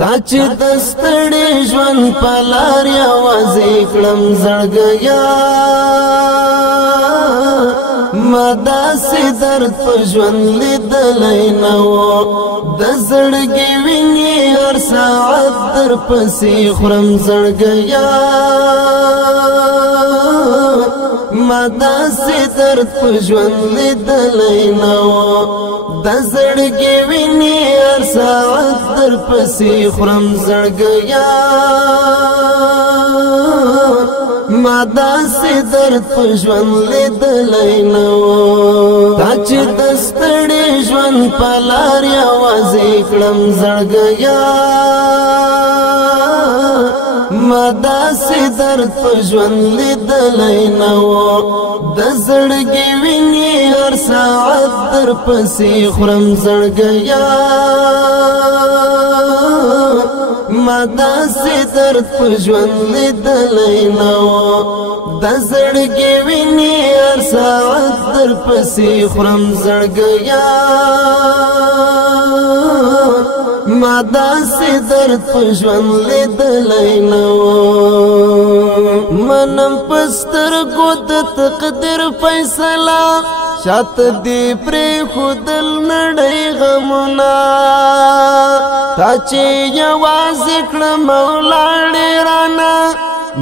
تا چې دستړې ژوند پلار یوازې کړم زړګیا ما داسې درد په ژوند لیدلی نه و د زړګي وینې هر ساعت در پسې خورم زړګیا ما داسې درد په ژوند لیدلی نه و د زړګي وینې هر ساعت در پسې خورم زړګیا ما داسې درد په ژوند لیدلی نه و تا چې دستړې ژوند په لار یوازې کړم زړګیا ما داسې درد په ژوند لیدلی نه و د زړګي وینې هر ساعت در پسې خورم زړګیا ما داسې درد په ژوند لیدلی نه و د زړګي وینې هر ساعت در پسې خورم زړګیا ما داسې درد په ژوند لیدلی نه و منم په سترګو د تقدیر فیصله شاته دې پرېښودل نړۍ غمونه تا چې یوازې کړم ولاړې رانه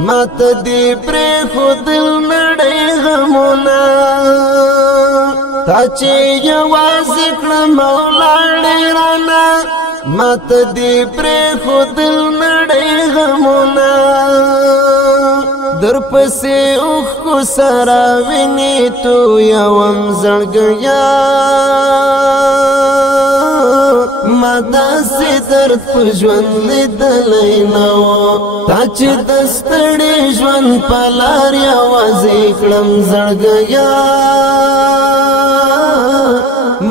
ماته دې پرېښودل نړۍ غمونه تا چې یوازې کړم ولاړې رانه ماته دې پرېښودل نړۍ غمونه در پسې اوښکو سره وینې تویوم زړګیا ما داسې درد په ژوند لیدلی نه و تا چې دستړې ژوند په لار یوازې کړم زړګیا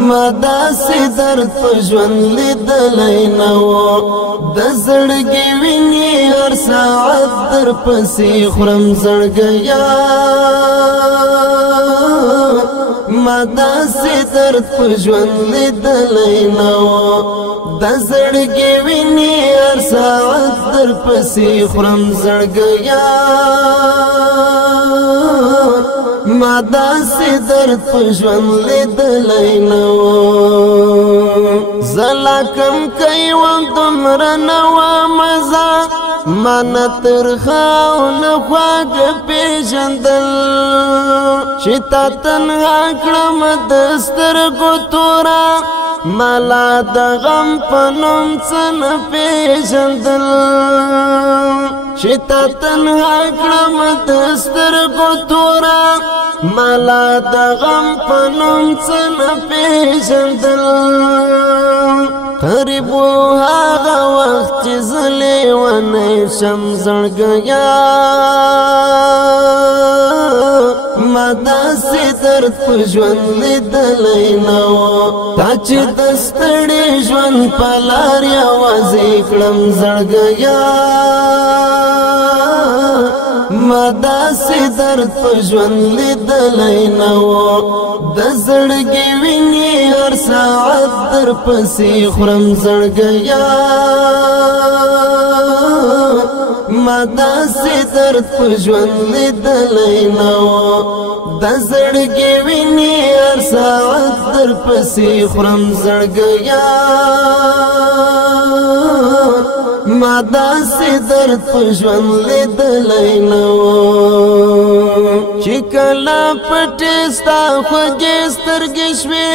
ما داسې درد په ژوند لیدلی نه و د زړګي وینې هر ساعت در پسې خورم زړګیا ما داسې درد په ژوند لیدلی نه و د زړګي وینې هر ساعت در پسې خورم زړګیا ما داسې درد په ژوند لیدلی نه و زلا کم کوم دومره نه وه مزه ما نه ترخه او نه خواږه پېژندل چې تا تنها کړم د سترګو توره ما لا د غم په نوم څه نه پېژندل چې تا تنها کړم د سترګو توره ما لا د غم په نوم څه نه پېژندل قریب و هغه وخت چې زه لیونی شم زړګیا ما داسې درد په ژوند لیدلی نه و تا چې دستړې ژوند په لار یوازې کړم زړګیا ما داسې درد په ژوند لیدلی نه و د زړګي وینې هر ساعت در پسې خورم زړګیا ما داسې درد په ژوند لیدلی نه و د زړګي وینې هر ساعت در پسې خورم زړګیا ما داسې درد په ژوند لیدلی نه و چې کله پټې ستا خوږې سترګې شوې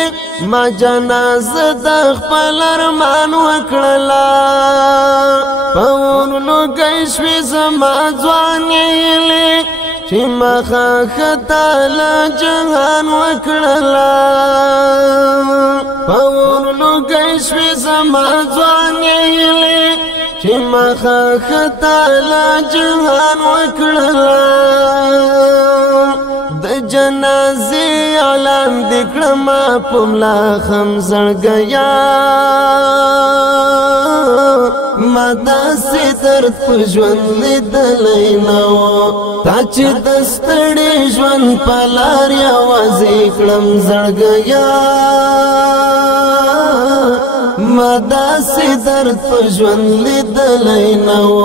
ما جنازه د خپل ارمان وکړله په ورلوګۍ شوې زما ځوانې هیلې چې مخه ښه له جهان وکړله په ورلوګۍ شوې زما ځوانې هیلې چې مخه ښه له جهان وکړله د جنازې اعلان دې کړم په ملا خم زړګیا ما داسې درد په ژوند لیدلی نه و تا چې دستړې ژوند په لار یوازې کړم زړګیا ما داسې درد په ژوند لیدلی نه و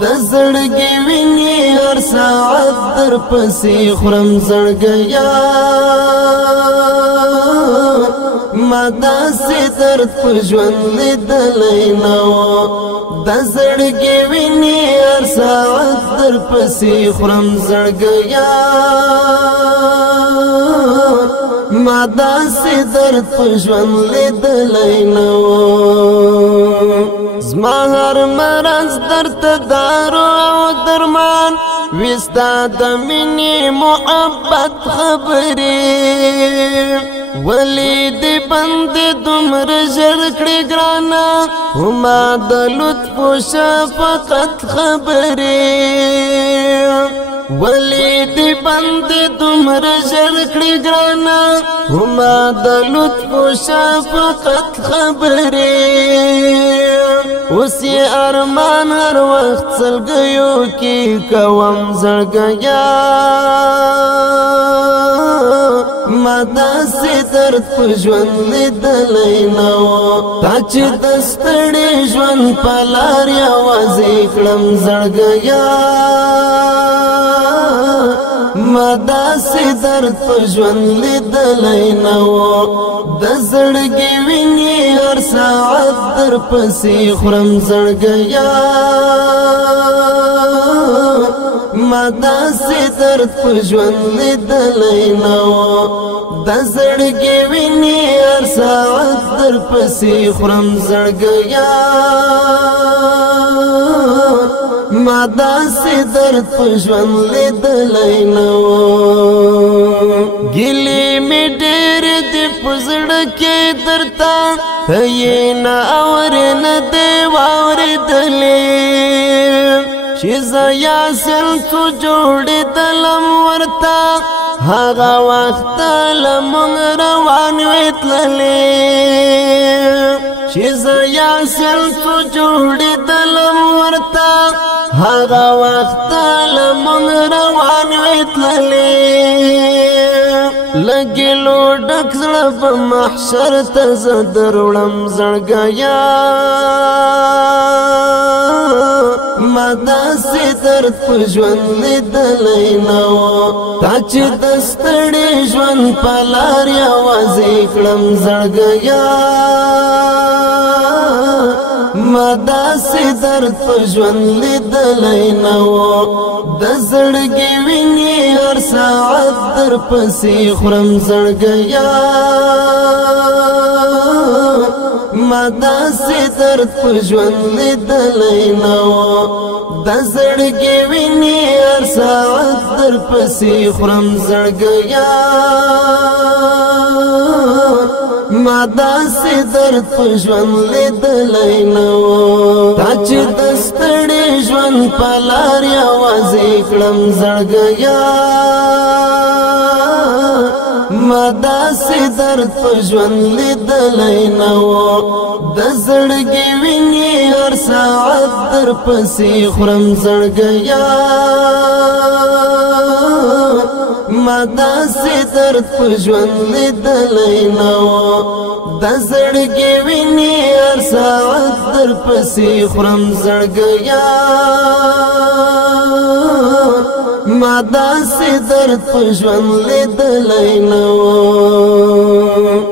د زړګي وینې هر ساعت در پسې خورم زړګیا ما داسې درد په ژوند لیدلی نه و د زړګي وینې هر ساعت در پسې خورم زړګیا ما داسې درد په ژوند لیدلی نه و زما هر مرض درته دارو او درمان وي ستا د مینې محبت خبرې ولې دې بندې دومره ژر کړې ګرانه ما د لطف و شفقت خبرې ولې دې بندې دومره ژر کړې ګرانه ما د لطف و شفقت خبرې اوس یې ارمان هر وخت سلګیو کې کوم زړګیا ما داسې درد په ژوند لیدلی نه و تا چې د ستړي ژوند په لار یوازې کړم زړګیا ما داسې درد په ژوند لیدلی نه و د زړګي وینې هر ساعت در پسې خورم زړګیا ما داسې درد په ژوند لیدلی نه و د زړګي وینې هر ساعت در پسې خورم زړګیا ما داسې درد په ژوند لیدلی نه و ګیلې مې ډېرې دي په زړه کې درته ته یې نه اورې نه دې واورېدلې چې زه یاسین څو جوړېدلم ورته هغه وخته له موږ روان وې تللې چې زه یاسین څو جوړېدلم ورته هغه وخته له موږ روان وې تللې لګلو ډک زړه په محشر ته زه دروړم زړګیا ما داسې درد په ژوند لیدلی نه و تا چې د ستړي ژوند په لار یوازې کړم زړګیا ما داسې درد په ژوند لیدلی نه و د زړګي وینې هر ساعت در پسې خورم زړګیا ما داسې درد په ژوند لیدلی نه و د زړګي وینې هر ساعت در پسې خورم زړګیا ما داسې درد په ژوند لیدلی نه و تا چې د ستړي ژوند په لار یوازې کړم زړګیا ما داسې درد په ژوند لیدلی نه و د زړګي وینې هر ساعت در پسې خورم زړګیا ما داسې درد په ژوند لیدلی نه و د زړګي وینې هر ساعت در پسې خورم زړګیا ما داسې درد په ژوند لیدلی نه و